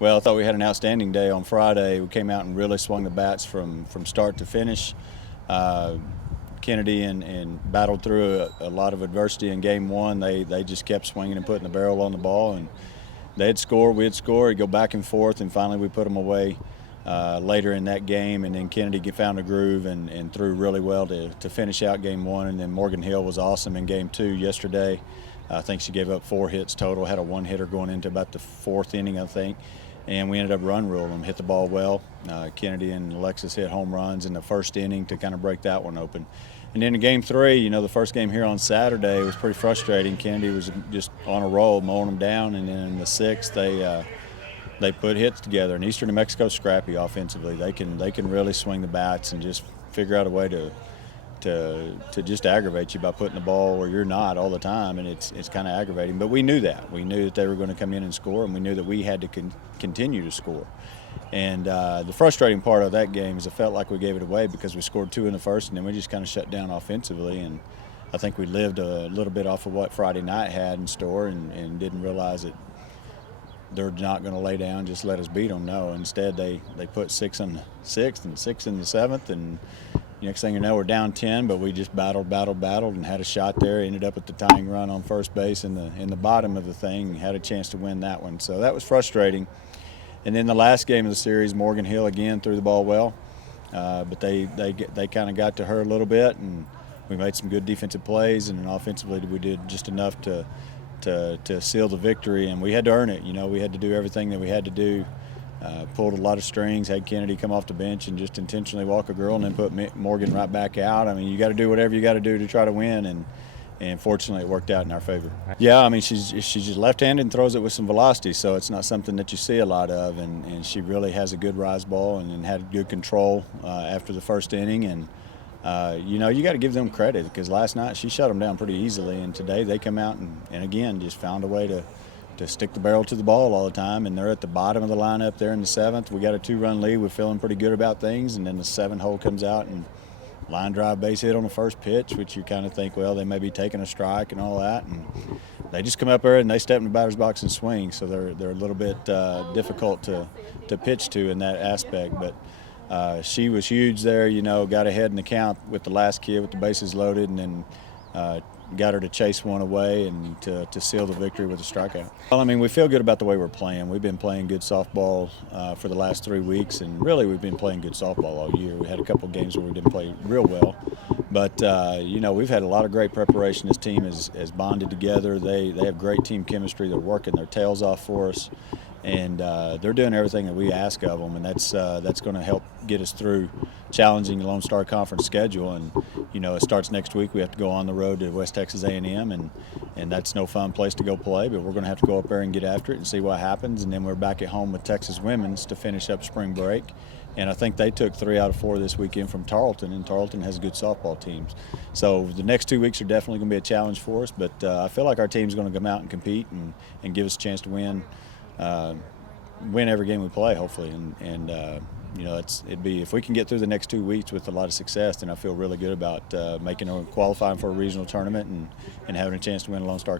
Well, I thought we had an outstanding day on Friday. We came out and really swung the bats from start to finish. Uh, Kennedy and battled through a lot of adversity in game one. They just kept swinging and putting the barrel on the ball, and they'd score, we'd score, it'd go back and forth, and finally we put them away later in that game. And then Kennedy found a groove and threw really well to finish out game one. And then Morgan Hill was awesome in game two yesterday. I think she gave up 4 hits total, had a one-hitter going into about the 4th inning, I think. And we ended up run ruling them, hit the ball well. Kennedy and Alexis hit home runs in the 1st inning to kind of break that one open. And then in game 3, the first game here on Saturday was pretty frustrating. Kennedy was just on a roll, mowing them down. And then in the 6th, they put hits together. And Eastern New Mexico's scrappy offensively. They can really swing the bats and just figure out a way to just aggravate you by putting the ball where you're not all the time, and it's kind of aggravating. But we knew that. We knew that they were going to come in and score, and we knew that we had to continue to score. And the frustrating part of that game is it felt like we gave it away because we scored 2 in the 1st, and then we just kind of shut down offensively. And I think we lived a little bit off of what Friday night had in store and didn't realize that they're not going to lay down, just let us beat them. No, instead they put 6 in the 6th and 6 in the 7th, and next thing you know, we're down 10, but we just battled, and had a shot there. Ended up at the tying run on first base in the bottom of the thing. Had a chance to win that one, so that was frustrating. And then the last game of the series, Morgan Hill again threw the ball well, but they kind of got to her a little bit, and we made some good defensive plays, and then offensively we did just enough to seal the victory, and we had to earn it. We had to do everything that we had to do. Pulled a lot of strings, had Kennedy come off the bench and just intentionally walk a girl and then put Morgan right back out. I mean, you got to do whatever you got to do to try to win, and fortunately it worked out in our favor. Yeah, I mean, she's just left-handed and throws it with some velocity, so it's not something that you see a lot of, and she really has a good rise ball and had good control after the 1st inning. And you got to give them credit because last night she shut them down pretty easily, and today they come out and again just found a way to stick the barrel to the ball all the time, and they're at the bottom of the lineup there in the 7th. We got a 2-run lead. We're feeling pretty good about things, and then the 7-hole comes out and line drive base hit on the first pitch, which you kind of think, well, they may be taking a strike and all that, and they just come up there and they step in the batter's box and swing, so they're a little bit difficult to pitch to in that aspect. But she was huge there, got ahead in the count with the last kid with the bases loaded, and then got her to chase one away and to seal the victory with a strikeout. Well, I mean, we feel good about the way we're playing. We've been playing good softball for the last 3 weeks, and really we've been playing good softball all year. We had a couple of games where we didn't play real well, but we've had a lot of great preparation. This team has bonded together. They have great team chemistry. They're working their tails off for us, and they're doing everything that we ask of them, and that's going to help get us through challenging the Lone Star Conference schedule. And it starts next week. We have to go on the road to West Texas A&M, and that's no fun place to go play, but we're going to have to go up there and get after it and see what happens. And then we're back at home with Texas Women's to finish up spring break, and I think they took 3 out of 4 this weekend from Tarleton, and Tarleton has good softball teams. So the next 2 weeks are definitely going to be a challenge for us, but I feel like our team's going to come out and compete and give us a chance to win every game we play, hopefully. And it'd be, if we can get through the next 2 weeks with a lot of success, then I feel really good about qualifying for a regional tournament and having a chance to win a Lone Star